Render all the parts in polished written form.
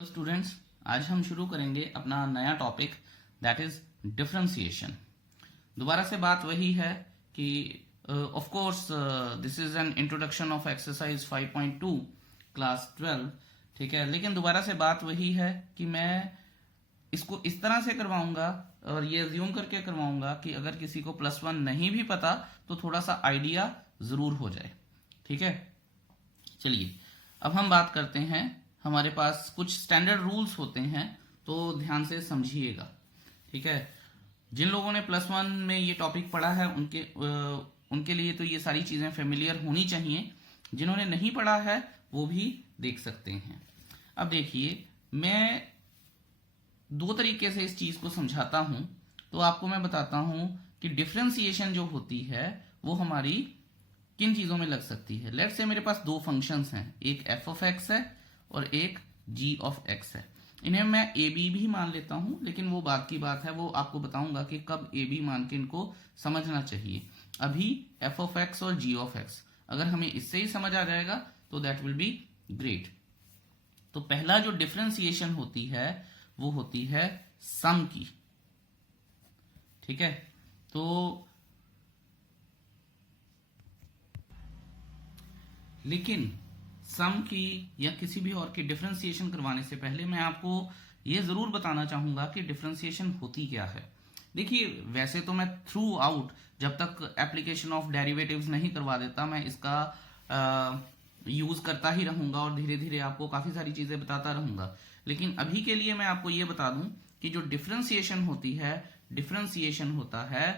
Students, आज हम शुरू करेंगे अपना नया टॉपिक दैट इज डिफरेंशिएशन। दोबारा से बात वही है कि of course this is an introduction of exercise 5.2 class 12, ठीक है। लेकिन दोबारा से बात वही है कि मैं इसको इस तरह से करवाऊंगा और ये अज्यूम करके करवाऊंगा कि अगर किसी को +1 नहीं भी पता तो थोड़ा सा आइडिया जरूर हो जाए, ठीक है। चलिए अब हम बात करते हैं। हमारे पास कुछ स्टैंडर्ड रूल्स होते हैं, तो ध्यान से समझिएगा, ठीक है। जिन लोगों ने +1 में ये टॉपिक पढ़ा है उनके लिए तो ये सारी चीजें फेमिलियर होनी चाहिए। जिन्होंने नहीं पढ़ा है वो भी देख सकते हैं। अब देखिए, मैं दो तरीके से इस चीज को समझाता हूं। तो आपको मैं बताता हूं कि डिफरेंशिएशन जो होती है वो हमारी किन चीजों में लग सकती है। लेट्स से मेरे पास दो फंक्शंस हैं, एक f ऑफ x है और एक g ऑफ x है। इन्हें मैं a b भी मान लेता हूं, लेकिन वो बात की बात है, वो आपको बताऊंगा कि कब a b मान के इनको समझना चाहिए। अभी f ऑफ x और g ऑफ x अगर हमें इससे ही समझ आ जाएगा तो दैट विल बी ग्रेट। तो पहला जो डिफरेंशिएशन होती है वो होती है सम की, ठीक है। तो लेकिन सम की या किसी भी और की डिफरेंशिएशन करवाने से पहले मैं आपको ये जरूर बताना चाहूंगा कि डिफरेंशिएशन होती क्या है। देखिए, वैसे तो मैं थ्रू आउट जब तक एप्लीकेशन ऑफ डेरिवेटिव्स नहीं करवा देता मैं इसका यूज करता ही रहूंगा और धीरे धीरे आपको काफी सारी चीजें बताता रहूंगा। लेकिन अभी के लिए मैं आपको ये बता दूं कि जो डिफरेंशिएशन होती है, डिफरेंशिएशन होता है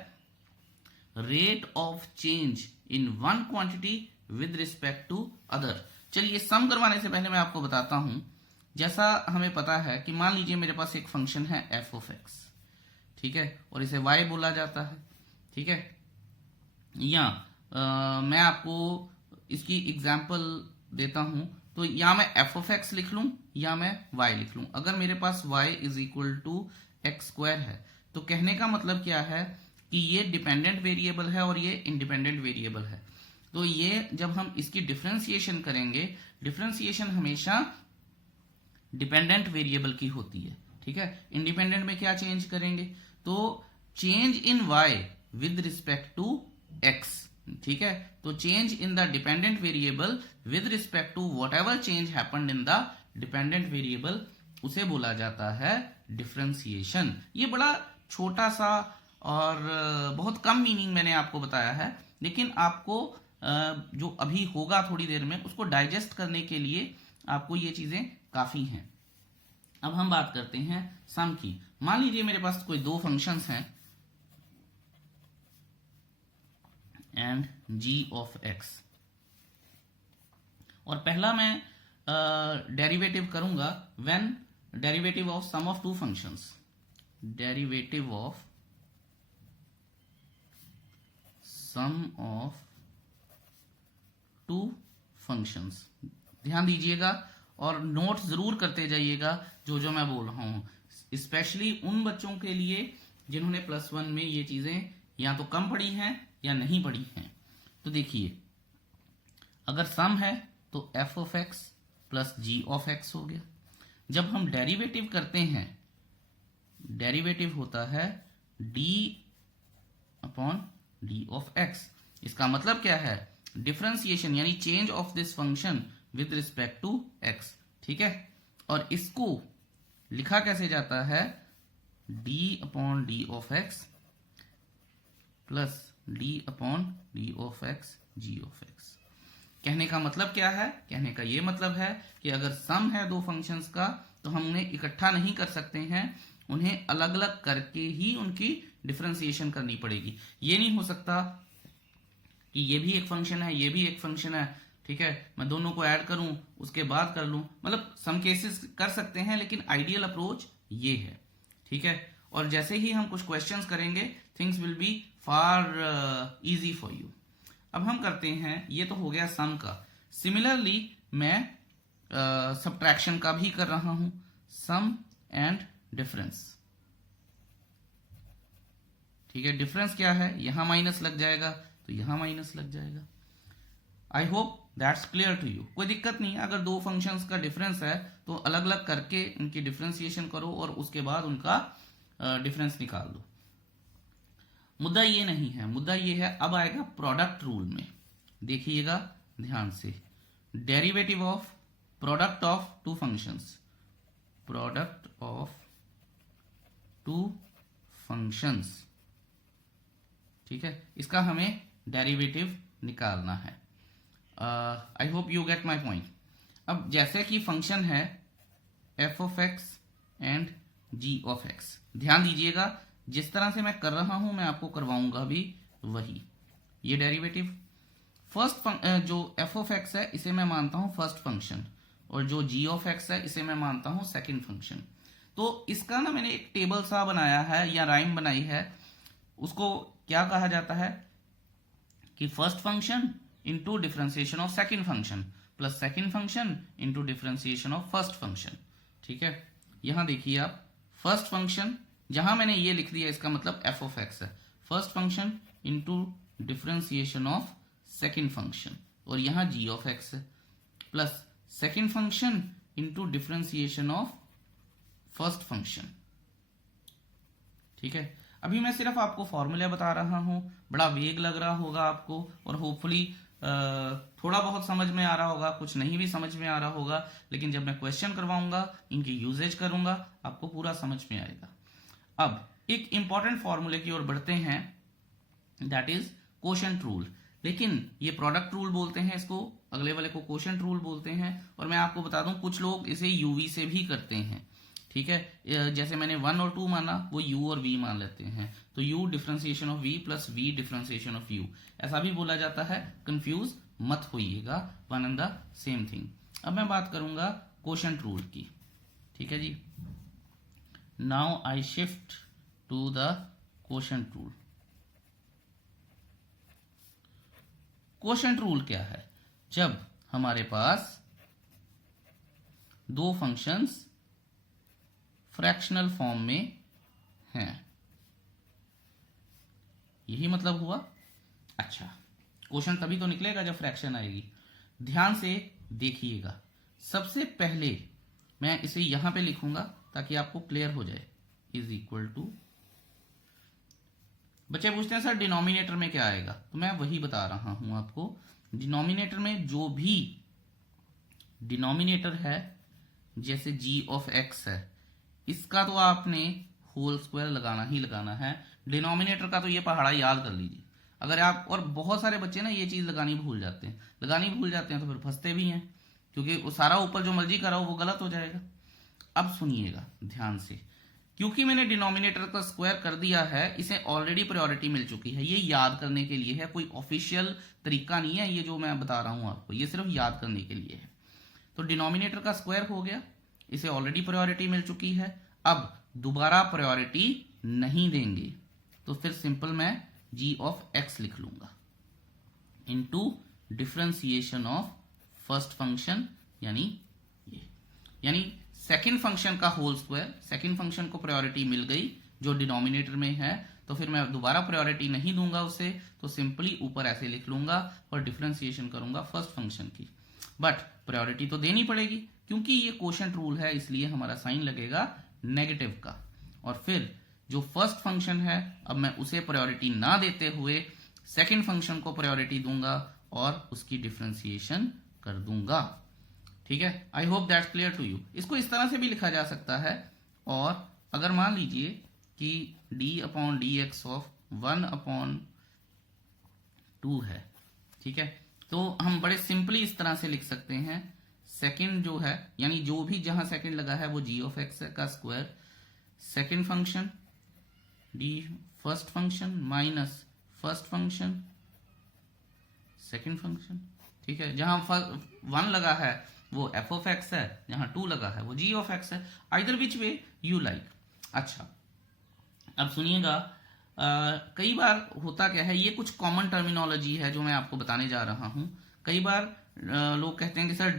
rate of change in one quantity with respect to other. चलिए, सम करवाने से पहले मैं आपको बताता हूं। जैसा हमें पता है कि मान लीजिए मेरे पास एक फंक्शन है f ऑफ x, ठीक है, और इसे y बोला जाता है, ठीक है। या मैं आपको इसकी एग्जांपल देता हूं। तो या मैं f ऑफ x लिख लूं या मैं y लिख लूं। अगर मेरे पास y is equal to X square है तो कहने का मतलब क्या है कि ये डिपेंडेंट वेरिएबल है और ये इंडिपेंडेंट वेरिएबल है। तो ये जब हम इसकी डिफरेंशिएशन करेंगे, डिफरेंशिएशन हमेशा डिपेंडेंट वेरिएबल की होती है, ठीक है। इंडिपेंडेंट में क्या चेंज करेंगे, तो change in y with respect to x, ठीक है। तो change in the dependent variable with respect to whatever change happened in the dependent variable, उसे बोला जाता है डिफरेंशिएशन। ये बड़ा छोटा सा और बहुत कम मीनिंग मैंने आपको बताया है, लेकिन आपको जो अभी होगा थोड़ी देर में उसको डाइजेस्ट करने के लिए आपको ये चीजें काफी हैं। अब हम बात करते हैं सम की। मान लीजिए मेरे पास कोई दो फंक्शंस हैं एंड g ऑफ x, और पहला मैं डेरिवेटिव करूंगा when derivative of sum of two functions, derivative of sum of two functions. ध्यान दीजिएगा और नोट जरूर करते जाइएगा जो मैं बोल रहा हूं, स्पेशली उन बच्चों के लिए जिन्होंने +1 में ये चीजें या तो कम पढ़ी हैं या नहीं पढ़ी हैं। तो देखिए, अगर सम है तो f of x plus g of x हो गया। जब हम डेरिवेटिव करते हैं, डेरिवेटिव होता है d upon d of x। इसका मतलब क्या है, डिफरेंशिएशन यानी change of this function with respect to x, ठीक है। और इसको लिखा कैसे जाता है, d upon d of x plus d upon d of x g of x। कहने का मतलब क्या है, कहने का ये मतलब है कि अगर सम है दो फंक्शंस का तो हम उन्हें इकट्ठा नहीं कर सकते हैं, उन्हें अलग अलग करके ही उनकी डिफरेंशिएशन करनी पड़ेगी। ये नहीं हो सकता कि ये भी एक फंक्शन है ये भी एक फंक्शन है, ठीक है, मैं दोनों को ऐड करूं उसके बाद कर लूं। मतलब सम केसेस कर सकते हैं, लेकिन आइडियल अप्रोच ये है, ठीक है। और जैसे ही हम कुछ क्वेश्चंस करेंगे things will be far easy for you. अब हम करते हैं, ये तो हो गया सम का। सिमिलरली मैं सब्ट्रैक्शन का भी कर रहा हूं, सम एंड डिफरेंस, ठीक है। डिफरेंस क्या है, यहां माइनस लग जाएगा तो यहां माइनस लग जाएगा। I hope that's clear to you? कोई दिक्कत नहीं है, अगर दो फंक्शंस का डिफरेंस है तो अलग अलग करके इनकी डिफरेंशिएशन करो और उसके बाद उनका डिफरेंस निकाल दो। मुद्दा ये नहीं है, मुद्दा ये है अब आएगा प्रोडक्ट रूल में। देखिएगा ध्यान से, derivative of product of two functions, product of two functions, ठीक है, इसका हमें डेरिवेटिव निकालना है। I hope you get my point. अब जैसे कि फंक्शन है F of X and G of X, ध्यान दीजिएगा जिस तरह से मैं कर रहा हूं मैं आपको करवाऊंगा भी वही। ये डेरिवेटिव फर्स्ट जो एफ ऑफ एक्स है इसे मैं मानता हूं फर्स्ट फंक्शन, और जो जी ऑफ एक्स है इसे मैं मानता हूं सेकंड फंक्शन। तो इसका ना मैंने एक टेबल सा बनाया है या राइम बनाई है, उसको क्या कहा जाता है कि first function into differentiation of second function plus second function into differentiation of first function. ठीक है, यहां देखिए आप, फर्स्ट फंक्शन जहां मैंने ये लिख दिया इसका मतलब एफ ऑफ एक्स है, first function into differentiation of second function, और यहां जी ऑफ एक्स है, plus second function into differentiation of first function. ठीक है, अभी मैं सिर्फ आपको फॉर्मूला बता रहा हूं, बड़ा वेग लग रहा होगा आपको, और होपफुली थोड़ा बहुत समझ में आ रहा होगा, कुछ नहीं भी समझ में आ रहा होगा, लेकिन जब मैं क्वेश्चन करवाऊंगा, इनकी यूजेज करूंगा, आपको पूरा समझ में आएगा। अब एक इंपॉर्टेंट फॉर्मूले की ओर बढ़ते हैं, दैट इज कोशेंट रूल। लेकिन ये प्रोडक्ट रूल बोलते हैं इसको, अगले वाले को कोशेंट रूल बोलते हैं, और मैं आपको बता दूं कुछ लोग इसे यूवी से भी करते हैं। ठीक है, जैसे मैंने 1 और 2 माना, वो u और v मान लेते हैं, तो u differentiation of v plus v differentiation of u, ऐसा भी बोला जाता है। कंफ्यूज मत होइएगा, one and the same thing. अब मैं बात करूंगा कोशेंट रूल की। ठीक है जी, now I shift to the quotient rule. Quotient rule क्या है? जब हमारे पास दो फंक्शंस फ्रैक्शनल फॉर्म में हैं, यही मतलब हुआ। अच्छा, क्वेश्चन तभी तो निकलेगा जब फ्रैक्शन आएगी। ध्यान से देखिएगा, सबसे पहले मैं इसे यहां पे लिखूंगा ताकि आपको क्लियर हो जाए, इज इक्वल टू, बच्चे पूछते हैं सर डिनोमिनेटर में क्या आएगा, तो मैं वही बता रहा हूं आपको। डिनोमिनेटर में जो भी डिनोमिनेटर है, जैसे जी ऑफ एक्स है, इसका तो आपने होल स्क्वायर लगाना ही लगाना है। डिनोमिनेटर का तो ये पहाड़ा याद कर लीजिए। अगर आप, और बहुत सारे बच्चे ना ये चीज लगानी भूल जाते हैं, तो फिर फंसते भी हैं, क्योंकि वो सारा ऊपर जो मर्जी कराओ वो गलत हो जाएगा। अब सुनिएगा ध्यान से, क्योंकि मैंने डिनोमिनेटर का स्क्वायर कर दिया है, इसे ऑलरेडी प्रायोरिटी मिल चुकी है, ये याद करने के लिए है, कोई ऑफिशियल तरीका नहीं है ये जो मैं बता रहा हूं आपको, ये सिर्फ याद करने के लिए है। तो डिनोमिनेटर का स्क्वायर हो गया, इसे ऑलरेडी प्रायोरिटी मिल चुकी है, अब दोबारा प्रायोरिटी नहीं देंगे, तो फिर सिंपल मैं g ऑफ x लिख लूंगा into differentiation of first function, यानी ये, यानी सेकंड फंक्शन का होल स्क्वायर। सेकंड फंक्शन को प्रायोरिटी मिल गई जो डिनोमिनेटर में है, तो फिर मैं दोबारा प्रायोरिटी नहीं दूंगा उसे, तो सिंपली ऊपर ऐसे लिख लूंगा और डिफरेंशिएशन करूंगा फर्स्ट फंक्शन की। बट प्रायोरिटी तो देनी पड़ेगी, क्योंकि ये कोशेंट रूल है, इसलिए हमारा साइन लगेगा नेगेटिव का। और फिर जो फर्स्ट फंक्शन है, अब मैं उसे प्रायोरिटी ना देते हुए सेकंड फंक्शन को प्रायोरिटी दूंगा और उसकी डिफरेंशिएशन कर दूंगा। ठीक है, I hope that's clear to you. इसको इस तरह से भी लिखा जा सकता है, और अगर मान लीजिए कि d upon D x of 1 upon 2 है, ठीक है, तो हम बड़े सिंपली इस तरह से लिख सकते हैं, सेकंड जो है, यानी जो भी जहां सेकंड लगा है वो g ऑफ x का square, second function d first function minus first function second function. ठीक है, जहां 1 लगा है वो f ऑफ x है, जहां 2 लगा है वो g ऑफ x है, either which way you like. अच्छा, अब सुनिएगा, कई बार होता क्या है, ये कुछ कॉमन टर्मिनोलॉजी है जो मैं आपको बताने जा रहा हूं। कई बार लोग कहते हैं कि sir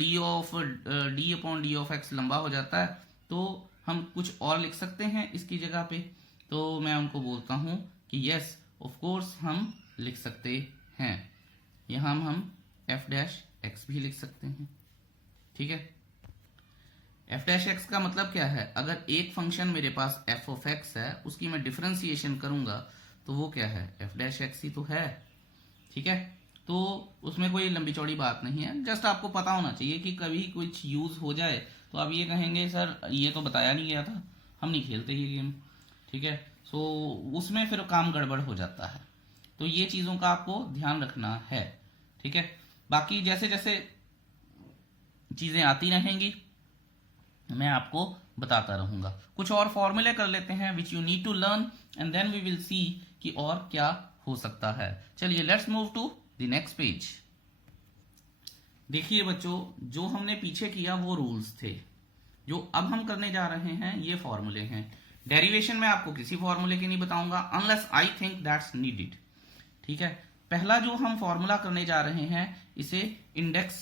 d upon d of x लंबा हो जाता है, तो हम कुछ और लिख सकते हैं इसकी जगह पे। तो मैं उनको बोलता हूं कि यस ऑफ कोर्स हम लिख सकते हैं। यहां हम f डैश एक्स भी लिख सकते हैं। ठीक है, एफ डैश एक्स का मतलब क्या है, अगर एक फंक्शन मेरे पास एफ ऑफ एक्स है, उसकी मैं डिफरेंशिएशन करूंगा तो वो क्या है, एफ डैश एक्स ही तो है। ठीक है, तो उसमें कोई लंबी चौड़ी बात नहीं है, जस्ट आपको पता होना चाहिए कि कभी कुछ यूज हो जाए तो आप ये कहेंगे सर ये तो बताया नहीं गया था, हम नहीं खेलते ये गेम। ठीक है, सो उसमें फिर काम गड़बड़ हो जाता है, तो ये चीज़ों का आपको ध्यान रखना है। ठीक है, बाकी जैसे जैसे चीज़ें आती रहेंगी मैं आपको बताता रहूंगा। कुछ और फॉर्मूले कर लेते हैं which you need to learn and then we will see कि और क्या हो सकता है। चलिए let's move to the next page. देखिए बच्चों, जो हमने पीछे किया वो रूल्स थे, जो अब हम करने जा रहे हैं ये फॉर्मूले हैं। डेरिवेशन में आपको किसी फॉर्मूले के नहीं बताऊंगा unless I think that's needed. ठीक है, पहला जो हम फॉर्मूला करने जा रहे हैं इसे इंडेक्स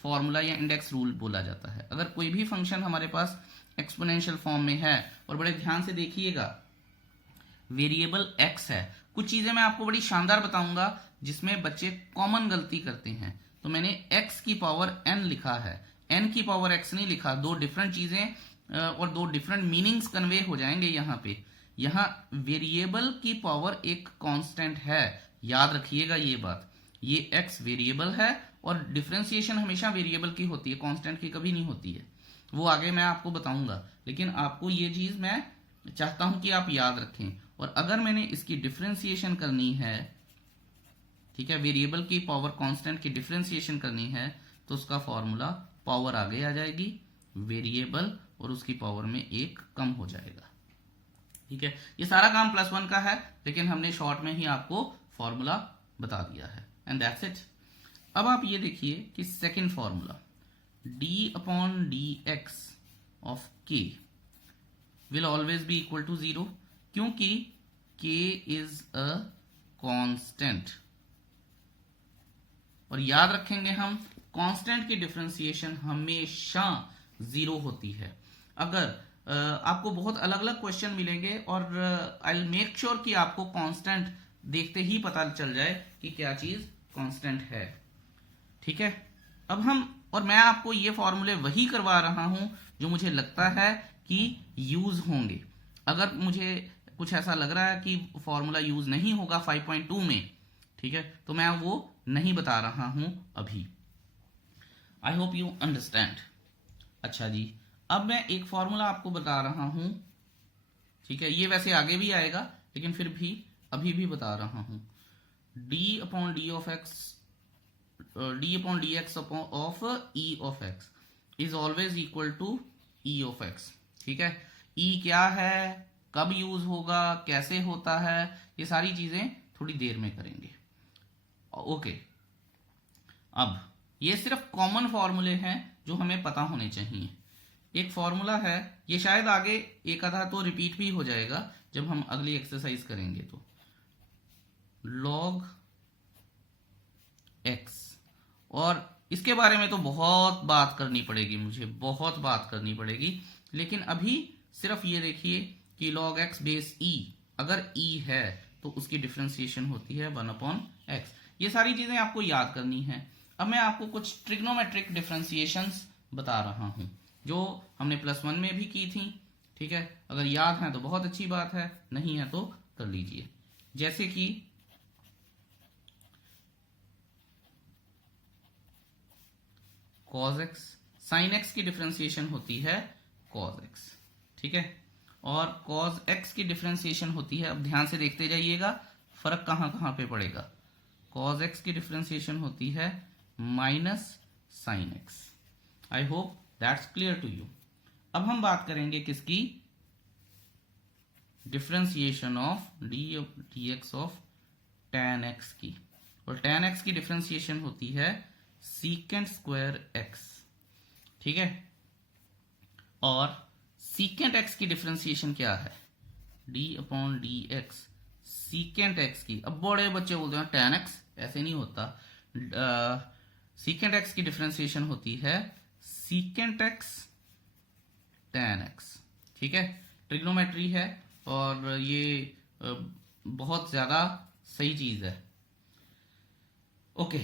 फॉर्मूला या इंडेक्स रूल बोला जाता है। अगर कोई भी फंक्शन हमारे पास एक्सपोनेंशियल फॉर्म में है, और बड़े ध्यान से देखिएगा वेरिएबल एक्स है, कुछ चीजें मैं आपको बड़ी शानदार बताऊंगा जिसमें बच्चे कॉमन गलती करते हैं। तो मैंने x की पावर n लिखा है, n की पावर x नहीं लिखा, दो डिफरेंट चीजें और दो डिफरेंट मीनिंग्स कन्वे हो जाएंगे यहाँ पे। यहाँ वेरिएबल की पावर एक कांस्टेंट है, याद रखिएगा ये बात, ये x वेरिएबल है और डिफरेंशिएशन हमेशा वेरिएबल की होती है, कांस्टेंट की कभी नहीं होती है। वो आगे मैं आपको बताऊंगा, लेकिन आपको ये चीज मैं चाहता हूं कि आप याद रखें। और अगर मैंने इसकी डिफरेंशिएशन करनी है, ठीक है, वेरिएबल की पावर कांस्टेंट की डिफरेंशिएशन करनी है, तो उसका फॉर्मूला पावर आगे आ जाएगी वेरिएबल और उसकी पावर में एक कम हो जाएगा। ठीक है, ये सारा काम +1 का है, लेकिन हमने शॉर्ट में ही आपको फॉर्मूला बता दिया है एंड दैट्स इट। अब आप ये देखिए कि second formula d/dx of k will always be equal to 0, क्योंकि k इज अ कांस्टेंट। और याद रखेंगे हम कांस्टेंट की डिफरेंशिएशन हमेशा 0 होती है। अगर आपको बहुत अलग अलग क्वेश्चन मिलेंगे और आई विल मेक श्योर कि आपको कांस्टेंट देखते ही पता चल जाए कि क्या चीज कांस्टेंट है। ठीक है, अब हम और मैं आपको ये फॉर्मूले वही करवा रहा हूं जो मुझे लगता है कि यूज होंगे। अगर मुझे कुछ ऐसा लग रहा है कि फॉर्मूला यूज नहीं होगा 5.2 में, ठीक है, तो मैं वो नहीं बता रहा हूं अभी। आई होप यू अंडरस्टैंड। अच्छा जी, अब मैं एक फॉर्मूला आपको बता रहा हूं, ठीक है, ये वैसे आगे भी आएगा लेकिन फिर भी अभी भी बता रहा हूं। d/dx of e of x is always equal to e of x। ठीक है, e क्या है, कब यूज होगा, कैसे होता है, ये सारी चीजें थोड़ी देर में करेंगे। ओके, अब ये सिर्फ कॉमन फॉर्मूले हैं जो हमें पता होने चाहिए। एक फॉर्मूला है, ये शायद आगे एक आधा तो रिपीट भी हो जाएगा जब हम अगली एक्सरसाइज करेंगे, तो log x, और इसके बारे में तो बहुत बात करनी पड़ेगी, मुझे बहुत बात करनी पड़ेगी, लेकिन अभी सिर्फ ये देखिए कि log x बेस e, अगर e है तो उसकी डिफरेंशिएशन होती है 1/x। ये सारी चीजें आपको याद करनी है। अब मैं आपको कुछ ट्रिग्नोमेट्रिक डिफरेंशिएशंस बता रहा हूं जो हमने +1 में भी की थी। ठीक है, अगर याद है तो बहुत अच्छी बात है, नहीं है तो कर लीजिए। जैसे कि cos x, sin x की डिफरेंशिएशन होती है cos x। ठीक है, और cos x की डिफरेंशिएशन होती है, अब ध्यान से देखते जाइएगा फर्क कहां कहां पे पड़ेगा। cos x की डिफरेंशिएशन होती है -sin x। I hope that's clear to you. अब हम बात करेंगे किसकी, differentiation of dx of tan x की, और tan x की डिफरेंशिएशन होती है sec² x। ठीक है, और secant x की डिफरेंशिएशन क्या है, d/dx secant x की। अब बड़े बच्चे बोलते हैं tan x, ऐसे नहीं होता। secant x की डिफरेंशिएशन होती है secant x tan x। ठीक है, ट्रिग्नोमेट्री है और ये बहुत ज्यादा सही चीज है। ओके,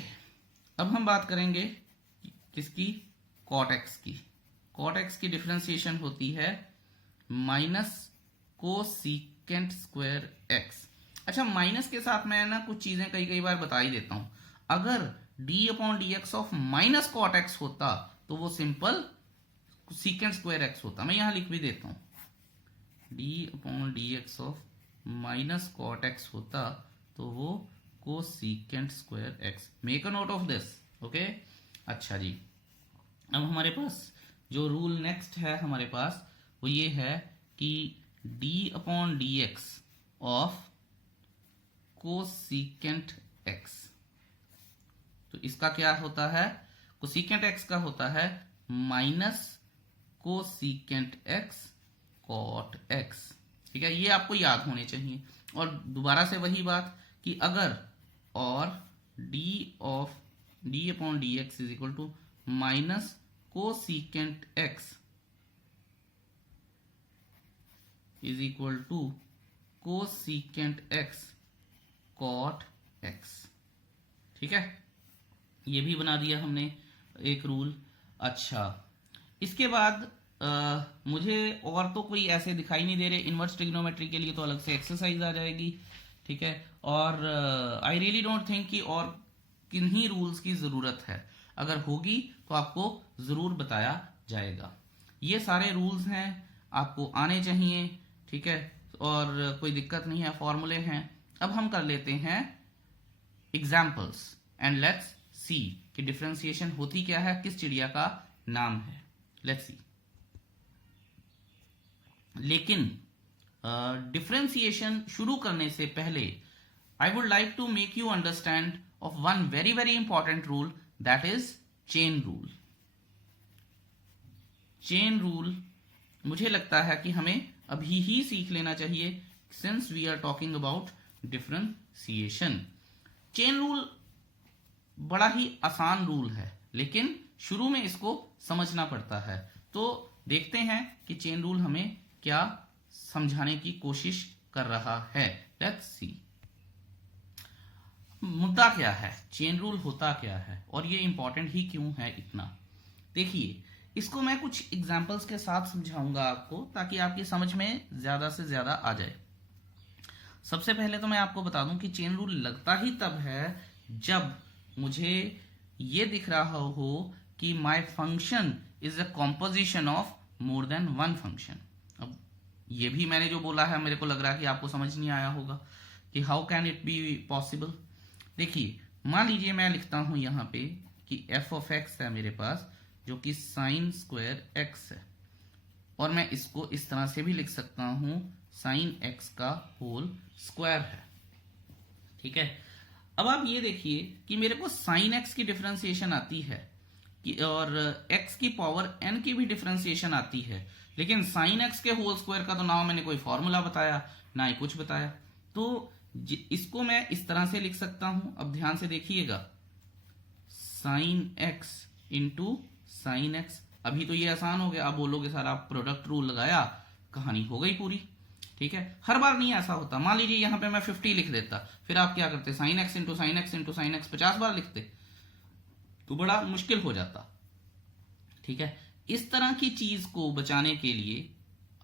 अब हम बात करेंगे किसकी? कॉट एक्स की। कॉट एक्स की डिफरेंशिएशन होती है माइनस कोसीकेंट स्क्वायर एक्स। अच्छा, माइनस के साथ मैं ना कुछ चीजें कई बार बता ही देता हूं। अगर d upon D x of minus cot x होता तो वो सिंपल सीकेंट स्क्वायर एक्स होता। मैं यहां लिख भी देता हूं, d upon D x of minus cot x होता तो वो cosecant square x. Make a note of this, okay. अच्छा जी, अब हमारे पास जो रूल नेक्स्ट है हमारे पास वो ये है कि D upon D x of cosecant x, तो इसका क्या होता है? कोसीकेंट एक्स का होता है minus cosecant x cot x. ठीक है, ये आपको याद होने चाहिए। और दोबारा से वही बात कि अगर और d upon D x is equal to minus cosecant x is equal to cosecant x cot x. ठीक है, ये भी बना दिया हमने एक रूल। अच्छा, इसके बाद मुझे और तो कोई ऐसे दिखाई नहीं दे रहे। इनवर्स ट्रिग्नोमेट्री के लिए तो अलग से एक्सरसाइज आ जाएगी। ठीक है, और आई रियली डोंट थिंक कि और किन्हीं रूल्स की जरूरत है। अगर होगी तो आपको जरूर बताया जाएगा। ये सारे रूल्स हैं, आपको आने चाहिए। ठीक है, और कोई दिक्कत नहीं है, फॉर्मूले हैं। अब हम कर लेते हैं एग्जाम्पल्स एंड लेट्स सी कि डिफरेंशिएशन होती क्या है, किस चिड़िया का नाम है। Let's see. लेकिन डिफरेंशिएशन शुरू करने से पहले I would like to make you understand of one very very important rule, that is chain rule. Chain rule मुझे लगता है कि हमें अभी ही सीख लेना चाहिए, since we are talking about differentiation. Chain rule बड़ा ही आसान रूल है, लेकिन शुरू में इसको समझना पड़ता है। तो देखते हैं कि चेन रूल हमें क्या समझाने की कोशिश कर रहा है। लेट्स सी। मुद्दा क्या है, चेन रूल होता क्या है, और ये इंपॉर्टेंट ही क्यों है इतना। देखिए, इसको मैं कुछ एग्जांपल्स के साथ समझाऊंगा आपको, ताकि आपकी समझ में ज्यादा से ज्यादा आ जाए। सबसे पहले तो मैं आपको बता दूं कि चेन रूल लगता ही तब है जब मुझे ये दिख रहा हो कि my function is a composition of more than one function. अब ये भी मैंने जो बोला है, मेरे को लग रहा है कि आपको समझ नहीं आया होगा कि how can it be possible. देखिए, मान लीजिए मैं लिखता हूं यहां पे कि एफ ऑफ एक्स है मेरे पास, जो कि साइन स्क्वायर एक्स है, और मैं इसको इस तरह से भी लिख सकता हूं साइन एक्स का होल स्क्वायर है। ठीक है, अब आप ये देखिए कि मेरे को साइन एक्स की डिफरेंशिएशन आती है कि और एक्स की पावर एन की भी डिफरेंशिएशन आती है, लेकिन साइन एक्स के होल स्क्वायर का तो ना मैंने कोई फॉर्मूला बताया ना ही कुछ बताया। तो इसको मैं इस तरह से लिख सकता हूं। अब ध्यान से देखिएगा, sine x into sine x. अभी तो ये आसान हो गया। आप बोलोगे सर आप प्रोडक्ट रूल लगाया, कहानी हो गई पूरी। ठीक है, हर बार नहीं ऐसा होता। मान लीजिए यहां पे मैं 50 लिख देता, फिर आप क्या करते, sine x into sine x into sine x 50 बार लिखते, तो बड़ा मुश्किल हो जाता। ठीक है, इस तरह की चीज को बचाने के लिए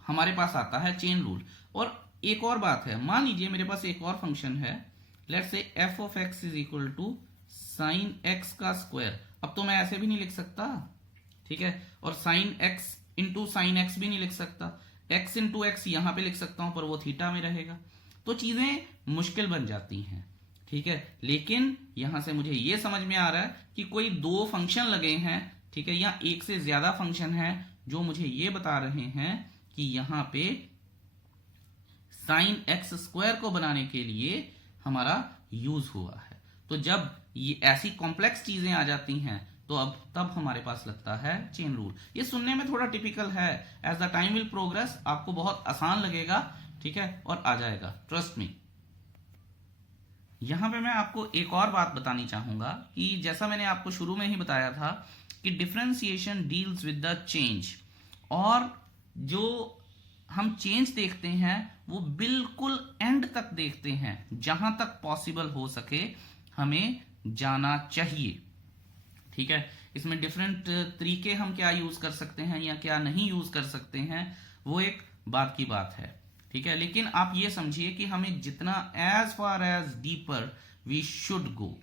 हमारे पास आता है चेन रूल। और एक और बात है, मान लीजिए मेरे पास एक और फंक्शन है, let's say f of x is equal to sine x का स्क्वायर। अब तो मैं ऐसे भी नहीं लिख सकता। ठीक है, और sine x into sine x भी नहीं लिख सकता। एक्स इंटू एक्स यहां पे लिख सकता हूं, पर वो थीटा में रहेगा, तो चीजें मुश्किल बन जाती हैं। ठीक है, लेकिन यहां से मुझे ये समझ में आ रहा है कि कोई दो फंक्शन लगे हैं, ठीक है, या एक से ज्यादा फंक्शन है जो मुझे ये बता रहे हैं कि यहां पे साइन एक्स स्क्वायर को बनाने के लिए हमारा यूज हुआ है। तो जब ये ऐसी कॉम्प्लेक्स चीजें आ जाती हैं, तो अब तब हमारे पास लगता है चेन रूल। ये सुनने में थोड़ा टिपिकल है, as the time will progress आपको बहुत आसान लगेगा। ठीक है, और आ जाएगा, ट्रस्ट मी। यहां पे मैं आपको एक और बात बतानी चाहूंगा कि जैसा मैंने आपको शुरू में ही बताया था कि differentiation deals with the change, और जो हम चेंज देखते हैं वो बिल्कुल एंड तक देखते हैं, जहां तक पॉसिबल हो सके हमें जाना चाहिए। ठीक है, इसमें डिफरेंट तरीके हम क्या यूज कर सकते हैं या क्या नहीं यूज कर सकते हैं, वो एक बात की बात है, ठीक है। लेकिन आप ये समझिए कि हमें जितना as far as deeper we should go,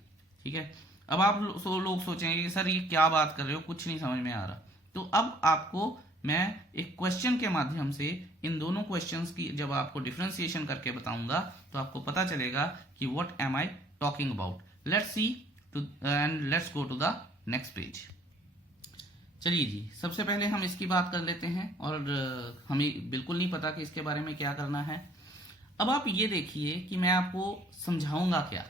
ठीक है। अब आप लोग सोचेंगे सर ये क्या बात कर रहे हो, कुछ नहीं समझ में आ रहा। तो अब आपको मैं एक क्वेश्चन के माध्यम से इन दोनों क्वेश्चंस की जब आपको डिफरेंशिएशन करके बताऊंगा तो आपको पता चलेगा कि what am I talking about. Let's see to and let's go to the next page. चलिए जी, सबसे पहले हम इसकी बात कर लेते हैं और हमें बिल्कुल नहीं पता कि इसके बारे में क्या करना है। अब आप ये देखिए कि मैं आपको समझाऊंगा क्या।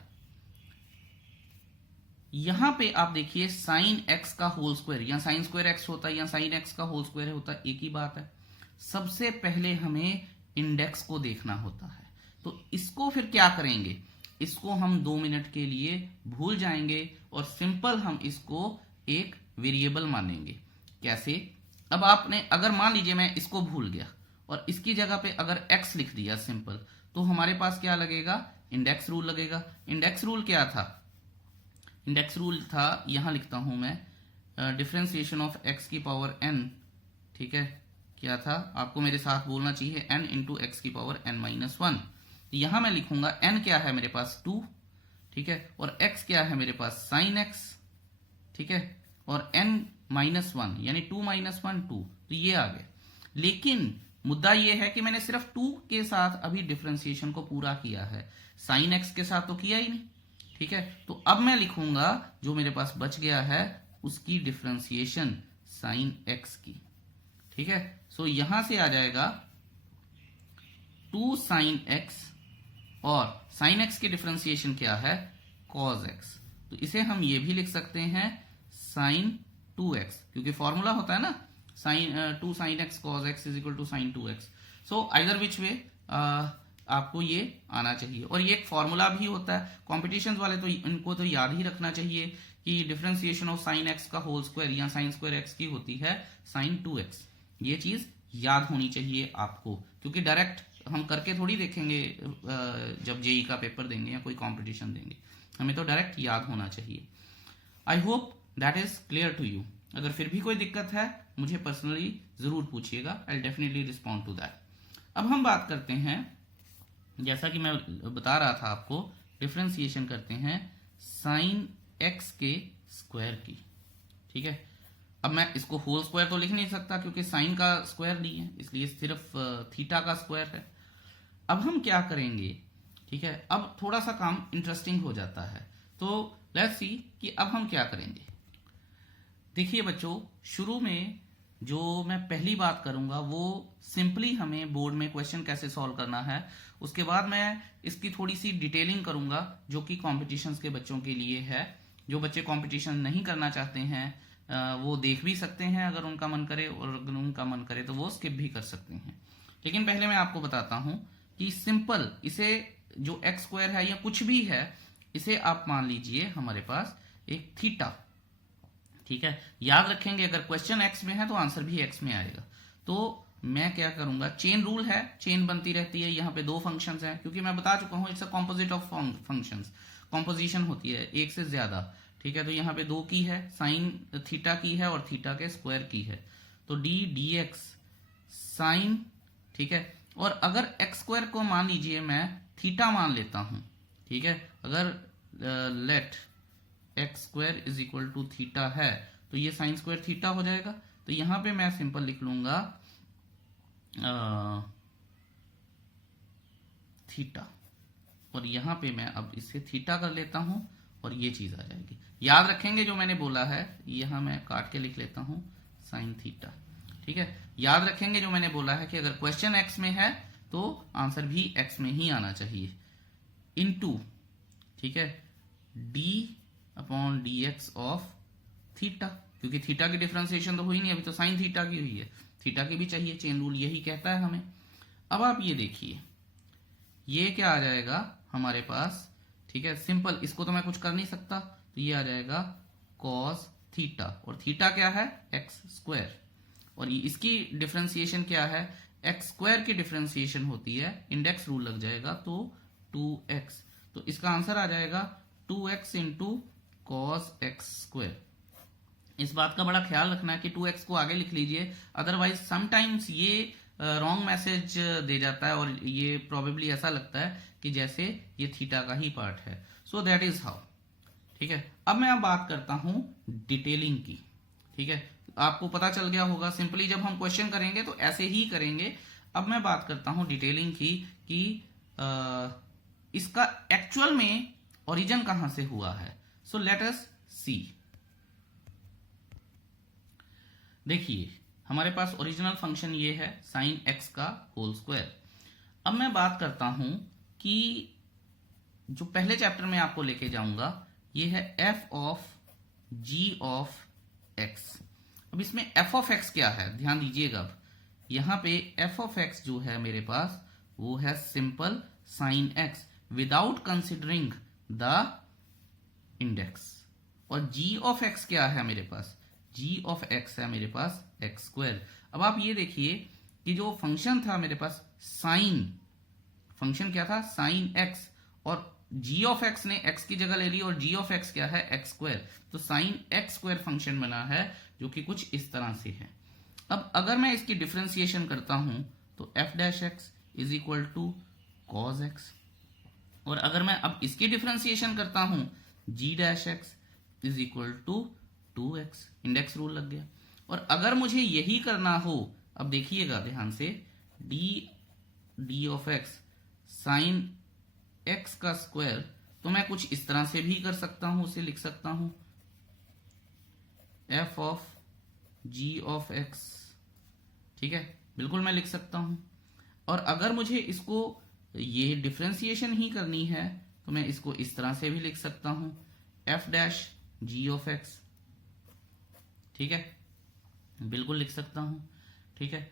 यहां पे आप देखिए साइन एक्स का होल स्क्वायर या साइन स्क्वायर एक्स होता है या साइन एक्स का होल स्क्वायर होता है, एक ही बात है। सबसे पहले हमें इंडेक्स को देखना होता है, तो इसको फिर क्या करेंगे, इसको हम 2 मिनट के लिए भूल जाएंगे और सिंपल हम इसको एक वेरिएबल मानेंगे। कैसे? अब आपने अगर मान लीजिए मैं इसको भूल गया और इसकी जगह पे अगर x लिख दिया सिंपल, तो हमारे पास क्या लगेगा, इंडेक्स रूल लगेगा। इंडेक्स रूल क्या था, इंडेक्स रूल था, यहां लिखता हूं मैं, डिफरेंशिएशन ऑफ x की पावर n, ठीक है। क्या था, आपको मेरे साथ बोलना चाहिए n इंटू एक्स की पावर n-1। यहां मैं लिखूंगा n क्या है मेरे पास 2, ठीक है, और x क्या है मेरे पास साइन x, ठीक है, और n-1 यानी 2-1 2, तो ये आ गया। लेकिन मुद्दा ये है कि मैंने सिर्फ 2 के साथ अभी डिफरेंशिएशन को पूरा किया है, साइन x के साथ तो किया ही नहीं, ठीक है। तो अब मैं लिखूंगा जो मेरे पास बच गया है उसकी डिफरेंशिएशन साइन x की, ठीक है। सो यहां से आ जाएगा 2 साइन x और साइन x की डिफरेंशिएशन क्या है, कॉस x। तो इसे हम ये भी लिख सकते हैं साइन 2x, क्योंकि फॉर्मूला होता है ना sine 2 sine x cos x is equal to sine 2x। So either which way आपको ये आना चाहिए। और ये एक फॉर्मूला भी होता है, कॉम्पिटिशन वाले तो इनको तो याद ही रखना चाहिए कि डिफरेंशिएशन ऑफ साइन एक्स का होल स्क्वायर या साइन स्क्वायर एक्स की होती है साइन 2x। ये चीज याद होनी चाहिए आपको, क्योंकि डायरेक्ट हम करके थोड़ी देखेंगे जब जेई का पेपर देंगे या कोई कॉम्पिटिशन देंगे, हमें तो डायरेक्ट याद होना चाहिए। I hope that is clear to you. अगर फिर भी कोई दिक्कत है मुझे पर्सनली जरूर पूछिएगा, I definitely respond to that. अब हम बात करते हैं, जैसा कि मैं बता रहा था आपको, डिफरेंशिएशन करते हैं साइन एक्स के स्क्वायर की, ठीक है। अब मैं इसको होल स्क्वायर तो लिख नहीं सकता क्योंकि साइन का स्क्वायर नहीं है, इसलिए सिर्फ थीटा का स्क्वायर है। अब हम क्या करेंगे, ठीक है, अब थोड़ा सा काम इंटरेस्टिंग हो जाता है। तो लेट्स सी कि अब हम क्या करेंगे। देखिए बच्चों, शुरू में जो मैं पहली बात करूंगा वो सिंपली हमें बोर्ड में क्वेश्चन कैसे सॉल्व करना है, उसके बाद मैं इसकी थोड़ी सी डिटेलिंग करूंगा जो कि कॉम्पिटिशन्स के बच्चों के लिए है। जो बच्चे कॉम्पिटिशन नहीं करना चाहते हैं वो देख भी सकते हैं अगर उनका मन करे, और अगर उनका मन करे तो वो स्किप भी कर सकते हैं। लेकिन पहले मैं आपको बताता हूं कि सिंपल इसे जो एक्स स्क्वायर है या कुछ भी है, इसे आप मान लीजिए हमारे पास एक थीटा, ठीक है। याद रखेंगे अगर क्वेश्चन एक्स में है तो आंसर भी एक्स में आएगा। तो मैं क्या करूंगा, चेन रूल है, चेन बनती रहती है। यहाँ पे 2 फंक्शंस हैं, क्योंकि मैं बता चुका हूं it's a composite of functions, composition होती है एक से ज्यादा, ठीक है। तो यहाँ पे 2 की है, साइन थीटा की है और थीटा के स्क्वायर की है, तो डी डी एक्स साइन, ठीक है। और अगर एक्स स्क्वायर को मान लीजिए मैं थीटा मान लेता हूं, ठीक है, अगर let x square is equal to theta है तो ये साइन स्क्वायर थीटा हो जाएगा। तो यहां पे मैं सिंपल लिख लूंगा थीटा, और यहां पे मैं अब इसे थीटा कर लेता हूं और ये चीज आ जाएगी। याद रखेंगे जो मैंने बोला है, यहां मैं काट के लिख लेता हूं साइन थीटा, ठीक है। याद रखेंगे जो मैंने बोला है कि अगर क्वेश्चन एक्स में है तो आंसर भी एक्स में ही आना चाहिए, इनटू, ठीक है, D upon D x of theta, क्योंकि थीटा की डिफरेंशिएशन तो हुई नहीं, अभी तो साइन थीटा की हुई है, थीटा की भी चाहिए, चेन रूल यही कहता है हमें। अब आप ये देखिए, ये क्या आ जाएगा हमारे पास, ठीक है, सिंपल, इसको तो मैं कुछ कर नहीं सकता, तो ये आ जाएगा कॉस थीटा, और थीटा क्या है, एक्स स्क्वायर, और इसकी डिफरेंशिएशन क्या है, एक्स स्क्वायर की डिफरेंशिएशन होती है, इंडेक्स रूल लग जाएगा तो 2x, तो इसका आंसर आ जाएगा 2x into cos x square. इस बात का बड़ा ख्याल रखना है कि 2x को आगे लिख लीजिए, अदरवाइज समटाइम्स ये रॉन्ग मैसेज दे जाता है और ये प्रोबेबली ऐसा लगता है कि जैसे ये थीटा का ही पार्ट है। So that is how. ठीक है, अब मैं बात करता हूं डिटेलिंग की। ठीक है, आपको पता चल गया होगा, सिंपली जब हम क्वेश्चन करेंगे तो ऐसे ही करेंगे। अब मैं बात करता हूं डिटेलिंग की कि इसका एक्चुअल में ओरिजिन कहां से हुआ है। सो लेट अस सी। देखिए हमारे पास ओरिजिनल फंक्शन ये है साइन एक्स का होल स्क्वायर। अब मैं बात करता हूं कि जो पहले चैप्टर में आपको लेके जाऊंगा ये है F of g of x. अब इसमें एफ ऑफ एक्स क्या है, ध्यान दीजिएगा। अब यहां पे एफ ऑफ एक्स जो है मेरे पास वो है simple sine x without considering the index. और जी ऑफ एक्स क्या है मेरे पास, जी ऑफ एक्स है मेरे पास एक्स स्क्वायर। अब आप ये देखिए कि जो फंक्शन था मेरे पास साइन, फंक्शन क्या था साइन एक्स, और जी ऑफ एक्स ने एक्स की जगह ले ली और जी ऑफ एक्स क्या है एक्स स्क्वायर। तो साइन एक्स स्क्वायर फंक्शन बना है जो कि कुछ इस तरह से है। अब अगर मैं इसकी डिफरेंशिएशन करता हूं तो F dash X is equal to cos X, और अगर मैं अब इसकी डिफरेंशिएशन करता हूं G dash X is equal to 2x, index rule लग गया। और अगर मुझे यही करना हो, अब देखिएगा ध्यान से, D of x sine x का स्क्वायर, तो मैं कुछ इस तरह से भी कर सकता हूं, उसे लिख सकता हूं f of g of x. ठीक है, बिल्कुल मैं लिख सकता हूं। और अगर मुझे इसको ये डिफरेंशिएशन ही करनी है तो मैं इसको इस तरह से भी लिख सकता हूं f dash g of x. ठीक है, बिल्कुल लिख सकता हूं। ठीक है,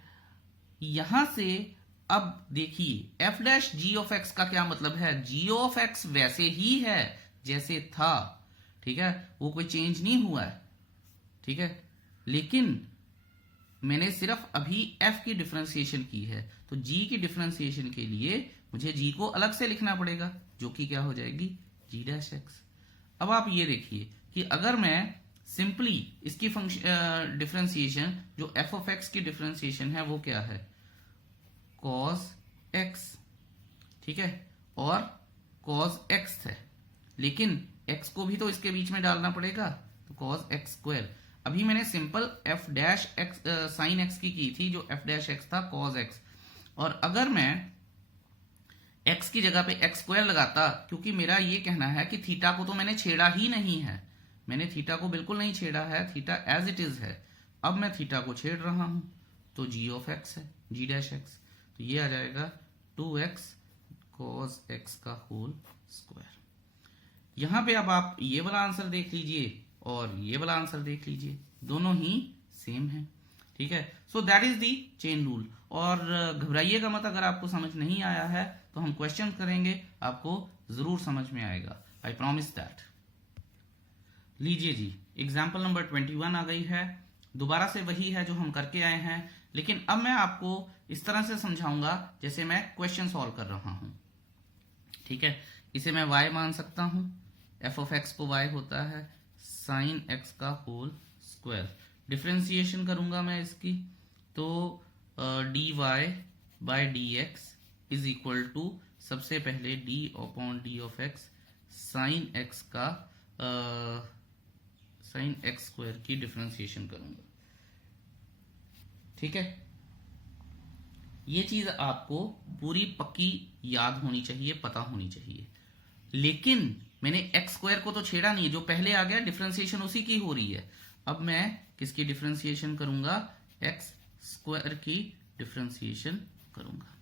यहां से अब देखिए f dash g of x का क्या मतलब है, जी ऑफ एक्स वैसे ही है जैसे था। ठीक है, वो कोई चेंज नहीं हुआ है। ठीक है, लेकिन मैंने सिर्फ अभी एफ की डिफरेंशिएशन की है, तो जी की डिफरेंशिएशन के लिए मुझे जी को अलग से लिखना पड़ेगा जो कि क्या हो जाएगी जी डैश एक्स। अब आप ये देखिए कि अगर मैं सिंपली इसकी फंक्शन डिफरेंशिएशन, जो एफ ऑफ एक्स की डिफरेंशिएशन है वो क्या है कॉस एक्स। ठीक है, और कॉस एक्स है, लेकिन एक्स को भी तो इसके बीच में डालना पड़ेगा, तो कॉस एक्स स्क्वायर। अभी मैंने simple F dash x sine x की थी, जो एफ डैश एक्स था कॉस एक्स। और अगर मैं एक्स की जगह पे एक्स स्क्वायर लगाता, क्योंकि मेरा ये कहना है कि थीटा को तो मैंने छेड़ा ही नहीं है, मैंने थीटा को बिल्कुल नहीं छेड़ा है, थीटा एज इट इज है। अब मैं थीटा को छेड़ रहा हूं तो जी ऑफ एक्स है जी डैश एक्स, तो ये आ जाएगा 2x cos x का होल स्क्वायर। यहां पे अब आप ये वाला आंसर देख लीजिए और ये वाला आंसर देख लीजिए, दोनों ही सेम है। ठीक है, so that is the chain rule. और घबराइएगा मत, अगर आपको समझ नहीं आया है तो हम क्वेश्चन करेंगे, आपको जरूर समझ में आएगा, आई प्रॉमिस दैट। लीजिए जी, एग्जाम्पल नंबर 21 आ गई है, दोबारा से वही है जो हम करके आए हैं, लेकिन अब मैं आपको इस तरह से समझाऊंगा जैसे मैं क्वेश्चन सॉल्व कर रहा हूं। ठीक है, इसे मैं y मान सकता हूं, एफ ऑफ एक्स को y होता है साइन एक्स का होल स्क्वायर। डिफरेंशिएशन करूंगा मैं इसकी, तो d y by d x is equal to, सबसे पहले d upon d of x sine x का साइन एक्स स्क्वायर की डिफरेंशिएशन करूंगा। ठीक है, ये चीज आपको पूरी पक्की याद होनी चाहिए, पता होनी चाहिए। लेकिन मैंने एक्स स्क्वायर को तो छेड़ा नहीं, जो पहले आ गया डिफरेंशिएशन उसी की हो रही है। अब मैं किसकी डिफरेंशिएशन करूंगा, एक्स स्क्वायर की डिफरेंशिएशन करूंगा।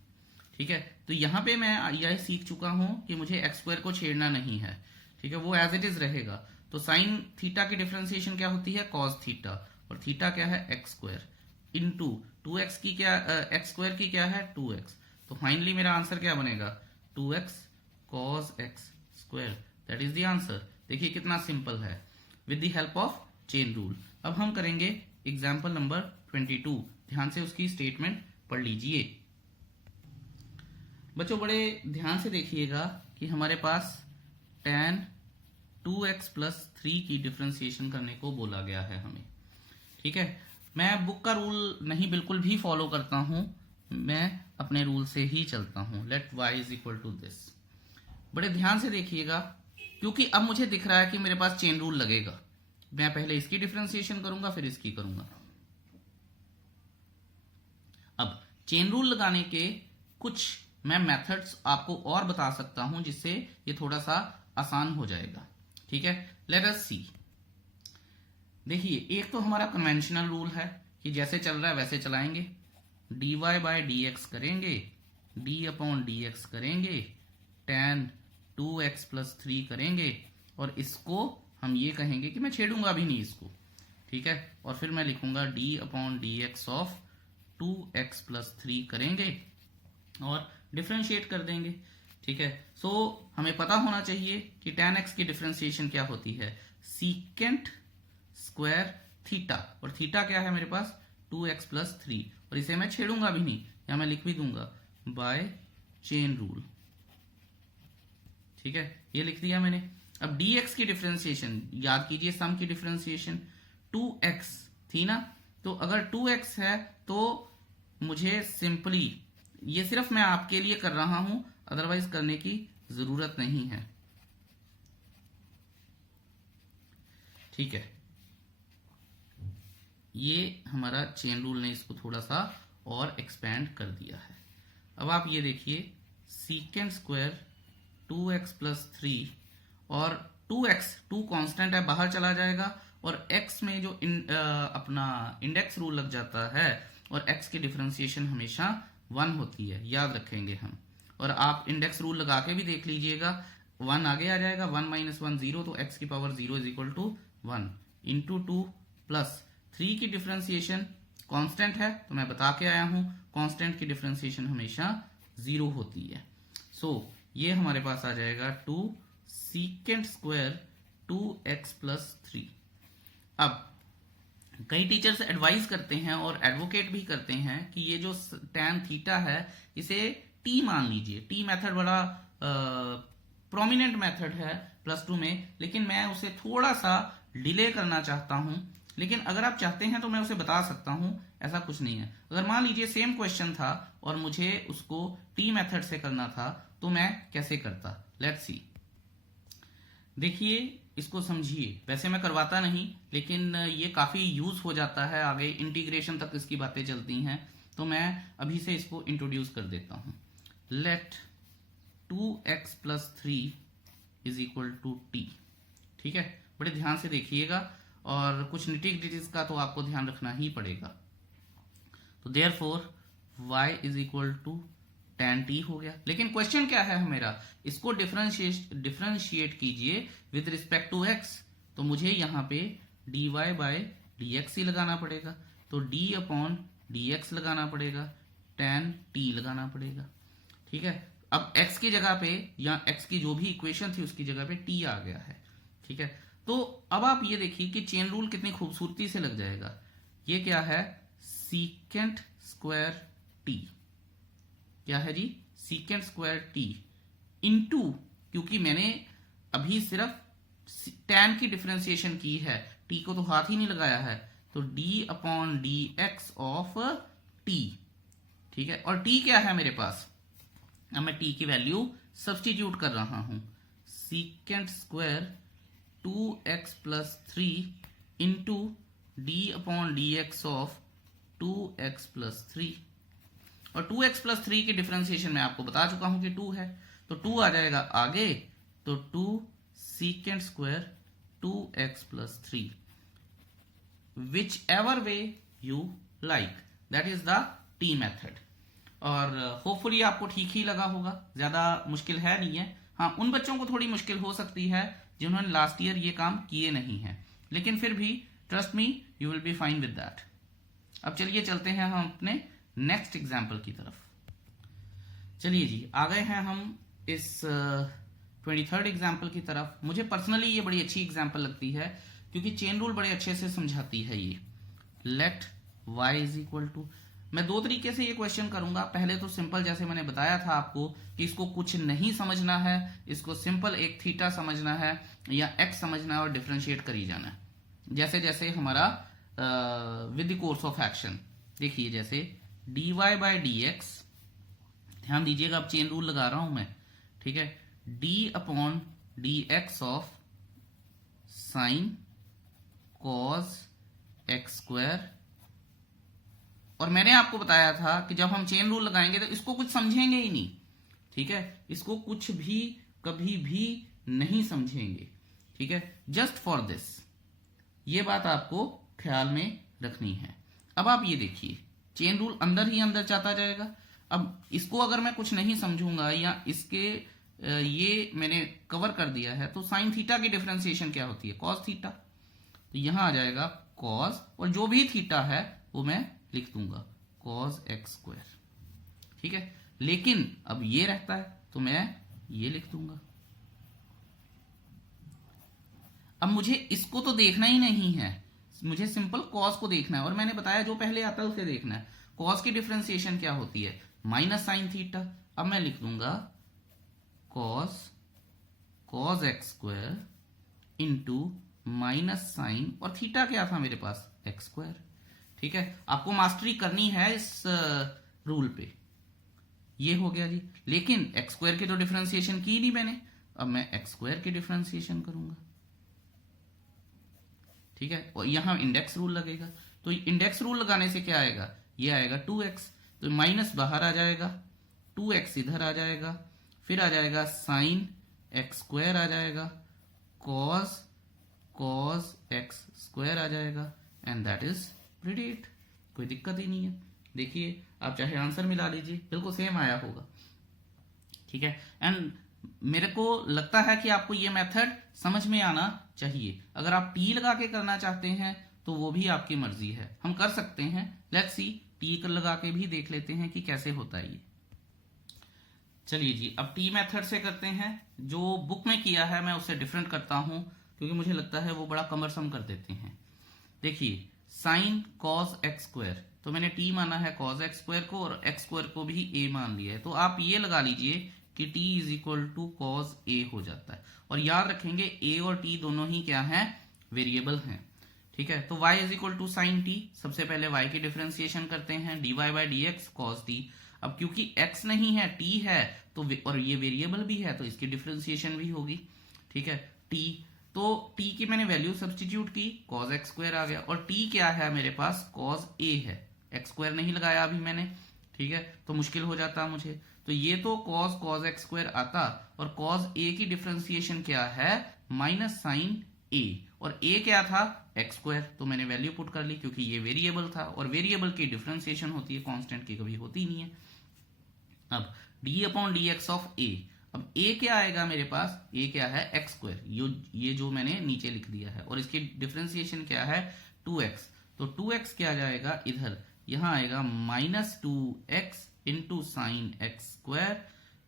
ठीक है, तो यहां पे मैं यह सीख चुका हूं कि मुझे एक्स स्क्वायर को छेड़ना नहीं है। ठीक है, वो एज इट इज रहेगा। तो साइन थीटा की डिफरेंशिएशन क्या होती है कॉस थीटा, और थीटा क्या है एक्स स्क्वायर इंटू 2x की क्या एक्स स्क्वायर की क्या है 2x। तो फाइनली मेरा आंसर क्या बनेगा 2x cos x square, that is the answer. देखिए कितना सिंपल है, with the help of chain rule. अब हम करेंगे एग्जाम्पल नंबर 22, ध्यान से उसकी स्टेटमेंट पढ़ लीजिए। बच्चों बड़े ध्यान से देखिएगा कि हमारे पास tan 2x + 3 की डिफरेंशिएशन करने को बोला गया है हमें। ठीक है, मैं बुक का रूल नहीं बिल्कुल भी फॉलो करता हूं, मैं अपने रूल से ही चलता हूं। Let y is equal to this. बड़े ध्यान से देखिएगा, क्योंकि अब मुझे दिख रहा है कि मेरे पास चेन रूल लगेगा। मैं पहले इसकी डिफरेंशिएशन करूंगा, फिर इसकी करूंगा। अब चेन रूल लगाने के कुछ मैं मेथड्स आपको और बता सकता हूं, जिससे ये थोड़ा सा आसान हो जाएगा। ठीक है, लेट अस सी। देखिए, एक तो हमारा कन्वेंशनल रूल है कि जैसे चल रहा है वैसे चलाएंगे। dy बाय dx करेंगे, d अपॉन dx करेंगे, tan 2x प्लस 3 करेंगे, और इसको हम ये कहेंगे कि मैं छेड़ूंगा भी नहीं इसको। ठीक है, और फिर मैं लिखूंगा d upon dx of 2x plus 3 करेंगे और डिफ्रेंशिएट कर देंगे। ठीक है, सो हमें पता होना चाहिए कि tan x की डिफ्रेंशिएशन क्या होती है, सीकेंट स्क्वायर थीटा, और थीटा क्या है मेरे पास 2x प्लस 3, और इसे मैं छेड़ूंगा भी नहीं, या मैं लिख भी दूंगा बाय चेन रूल। ठीक है, ये लिख दिया मैंने। अब dx की डिफरेंशिएशन याद कीजिए, सम की डिफरेंशिएशन 2x थी ना, तो अगर 2x है तो मुझे सिंपली, ये सिर्फ मैं आपके लिए कर रहा हूं, अदरवाइज करने की जरूरत नहीं है। ठीक है, ये हमारा चेन रूल ने इसको थोड़ा सा और एक्सपेंड कर दिया है। अब आप ये देखिए, सीकेंट स्क्वायर 2x प्लस 3 और 2x, 2 कांस्टेंट है, बाहर चला जाएगा, और x में जो अपना इंडेक्स रूल लग जाता है, और x की डिफरेंशिएशन हमेशा 1 होती है, याद रखेंगे हम। और आप इंडेक्स रूल लगा के भी देख लीजिएगा, 1 आगे आ जाएगा, 1 माइनस 1 0, तो x की power 0 is equal to 1 into 2 plus 3 की डिफरेंशिएशन कांस्टेंट है, तो मैं बता के आया हूं कांस्टेंट की डिफरेंशिएशन हमेशा 0 होती है। सो ये हमारे पास आ जाएगा 2 सीकेंट स्क्वायर 2x प्लस 3। अब कई टीचर्स एडवाइस करते हैं और एडवोकेट भी करते हैं कि ये जो tan थीटा है इसे t मान लीजिए। t मेथड बड़ा प्रोमिनेंट मेथड है +2 में, लेकिन मैं उसे थोड़ा सा डिले करना चाहता हूं। लेकिन अगर आप चाहते हैं तो मैं उसे बता सकता हूं, ऐसा कुछ नहीं है। अगर मान लीजिए सेम क्वेश्चन था और मुझे उसको टी मेथड से करना था, तो मैं कैसे करता, लेट्स सी। देखिए, इसको समझिए, वैसे मैं करवाता नहीं, लेकिन ये काफी यूज हो जाता है, आगे इंटीग्रेशन तक इसकी बातें चलती हैं, तो मैं अभी से इसको इंट्रोड्यूस कर देता हूं। Let 2x plus 3 is equal to t. ठीक है, बड़े ध्यान से देखिएगा, और कुछ निटिक डिटिस का तो आपको ध्यान रखना ही पड़ेगा। तो therefore y is equal to tan t हो गया। लेकिन क्वेश्चन क्या है मेरा, इसको डिफरेंशिएट कीजिए विद रिस्पेक्ट टू x, तो मुझे यहाँ पे dy बाय dx ही लगाना पड़ेगा, तो d अपॉन dx लगाना पड़ेगा, tan t लगाना पड़ेगा। ठीक है, अब x की जगह पे, या x की जो भी इक्वेशन थी उसकी जगह पे t आ गया है। ठीक है, तो अब आप ये देखिए कि चेन रूल कितनी खूबसूरती से लग जाएगा। ये क्या है, सीकेंट स्क्वायर टी, क्या है जी, सीकेंट स्क्वायर टी इंटू, क्योंकि मैंने अभी सिर्फ tan की डिफरेंशिएशन की है, t को तो हाथ ही नहीं लगाया है, तो d upon D x of t। ठीक है, और t क्या है मेरे पास, अब मैं t की वैल्यू सब्सटीट्यूट कर रहा हूं, secant square 2x plus 3 into D upon D x of 2x plus 3, और 2x प्लस 3 की डिफरेंशिएशन मैं आपको बता चुका हूं कि 2 है, तो 2 आ जाएगा आगे, तो 2 secant square 2x plus 3, which ever way you like, that is the T method. और होपफुली आपको ठीक ही लगा होगा, ज्यादा मुश्किल है नहीं है। हाँ, उन बच्चों को थोड़ी मुश्किल हो सकती है जिन्होंने लास्ट ईयर ये काम किए नहीं है, लेकिन फिर भी trust me, you will be fine with that. अब चलिए चलते हैं हम अपने नेक्स्ट एग्जाम्पल की तरफ। चलिए जी, आ गए हैं हम इस 23rd एग्जाम्पल की तरफ। मुझे पर्सनली ये बड़ी अच्छी एग्जाम्पल लगती है, क्योंकि चेन रूल बड़े अच्छे से समझाती है ये। Let y is equal to, मैं दो तरीके से ये क्वेश्चन करूंगा। पहले तो सिंपल, जैसे मैंने बताया था आपको कि इसको कुछ नहीं समझना है, इसको सिंपल एक थीटा समझना है या x समझना है और डिफरेंशिएट करी जाना है। जैसे जैसे हमारा with the course of action. देखिए जैसे dy बाई डी एक्स, ध्यान दीजिएगा अब चेन रूल लगा रहा हूं मैं, ठीक है, d upon D x of sine cos x square. और मैंने आपको बताया था कि जब हम चेन रूल लगाएंगे तो इसको कुछ समझेंगे ही नहीं, ठीक है, इसको कुछ भी कभी भी नहीं समझेंगे, ठीक है, जस्ट फॉर दिस, ये बात आपको ख्याल में रखनी है। अब आप ये देखिए चेन रूल अंदर ही अंदर जाता जाएगा। अब इसको अगर मैं कुछ नहीं समझूंगा या इसके ये मैंने कवर कर दिया है, तो साइन थीटा की डिफरेंशिएशन क्या होती है, कॉस थीटा, तो यहां आ जाएगा कॉस, और जो भी थीटा है वो मैं लिख दूंगा कॉस एक्स स्क्वायर, ठीक है। लेकिन अब ये रहता है तो मैं ये लिख दूंगा। अब मुझे इसको तो देखना ही नहीं है, मुझे सिंपल कॉस को देखना है, और मैंने बताया जो पहले आता है उसे देखना है। कॉस की डिफरेंशिएशन क्या होती है, माइनस साइन थीटा। अब मैं लिख दूंगा cos x square into minus sine, और थीटा क्या था मेरे पास, एक्स स्क्वायर, ठीक है। आपको मास्टरी करनी है इस रूल पे। ये हो गया जी, लेकिन एक्स स्क्वायर की तो डिफरेंशिएशन की नहीं मैंने, अब मैं एक्स स्क्वायर की डिफरेंशिएशन करूंगा, ठीक है, और यहां इंडेक्स रूल लगेगा। तो इंडेक्स रूल लगाने से क्या आएगा, ये आएगा 2x, तो माइनस बाहर आ जाएगा, 2x इधर आ जाएगा, फिर आ जाएगा साइन एक्स स्क्वायर आ जाएगा, कॉस एक्स स्क्वायर आ जाएगा, and that is pretty it. कोई दिक्कत ही नहीं है। देखिए आप चाहे आंसर मिला लीजिए, बिल्कुल सेम आया होगा, ठीक है। एंड मेरे को लगता है कि आपको ये मेथड समझ में आना चाहिए। अगर आप टी लगा के करना चाहते हैं तो वो भी आपकी मर्जी है, हम कर सकते हैं। लेट्स सी, टी लगा के भी देख लेते हैं कि कैसे होता है ये। चलिए जी, अब टी मेथड से करते हैं। जो बुक में किया है मैं उससे डिफरेंट करता हूं, क्योंकि मुझे लगता है वो बड़ा कमरसम कर देते हैं। देखिए साइन कॉस एक्स स्क्वायर, तो मैंने टी माना है कॉस एक्स स्क्वायर को, और एक्स स्क्वायर को भी ए मान लिया है, तो आप ये लगा लीजिए कि t is equal to cos A हो जाता है। और याद रखेंगे a और t दोनों ही क्या हैं, वेरिएबल हैं, ठीक है। तो y is equal to sine t, सबसे पहले y की डिफरेंशिएशन करते हैं, dy by d x cos t। अब क्योंकि x नहीं है t है, तो और ये वेरिएबल भी है, तो इसकी डिफरेंशिएशन भी होगी, ठीक है, t। तो t की मैंने वैल्यू सब्सटीट्यूट की, कॉस एक्स स्क्वायर आ गया, और t क्या है मेरे पास, कॉस a है, एक्स स्क्वायर नहीं लगाया अभी मैंने, ठीक है, तो मुश्किल हो जाता मुझे। तो ये तो कॉस एक्स स्क्वायर आता, और कॉस ए की डिफरेंशिएशन क्या है, माइनस साइन ए, और ए क्या था, एक्स स्क्वायर, तो मैंने वैल्यू पुट कर ली, क्योंकि ये वेरिएबल था, और वेरिएबल की डिफरेंशिएशन होती है, कांस्टेंट की कभी होती नहीं है। अब D upon D x of A, अब ए क्या आएगा मेरे पास, ए क्या है, एक्स स्क्वायर, ये जो मैंने नीचे लिख दिया है, और इसकी डिफरेंशिएशन क्या है, 2x, तो 2x क्या जाएगा इधर, यहां आएगा minus 2x into sine x square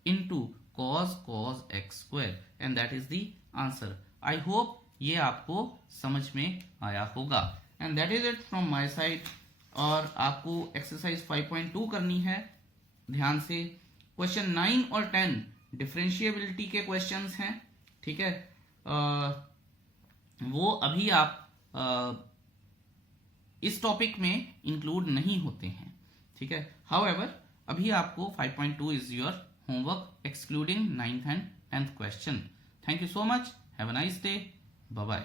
into cos x square, and that is the answer. I hope ये आपको समझ में आया होगा, and that is it from my side. और आपको एक्सरसाइज 5.2 करनी है ध्यान से। क्वेश्चन 9 और 10 डिफरेंशिएबिलिटी के क्वेश्चंस हैं, ठीक है, वो अभी आप इस टॉपिक में इंक्लूड नहीं होते हैं, ठीक है। हाउएवर अभी आपको 5.2 is your homework excluding 9th and 10th question. Thank you so much, have a nice day, bye bye.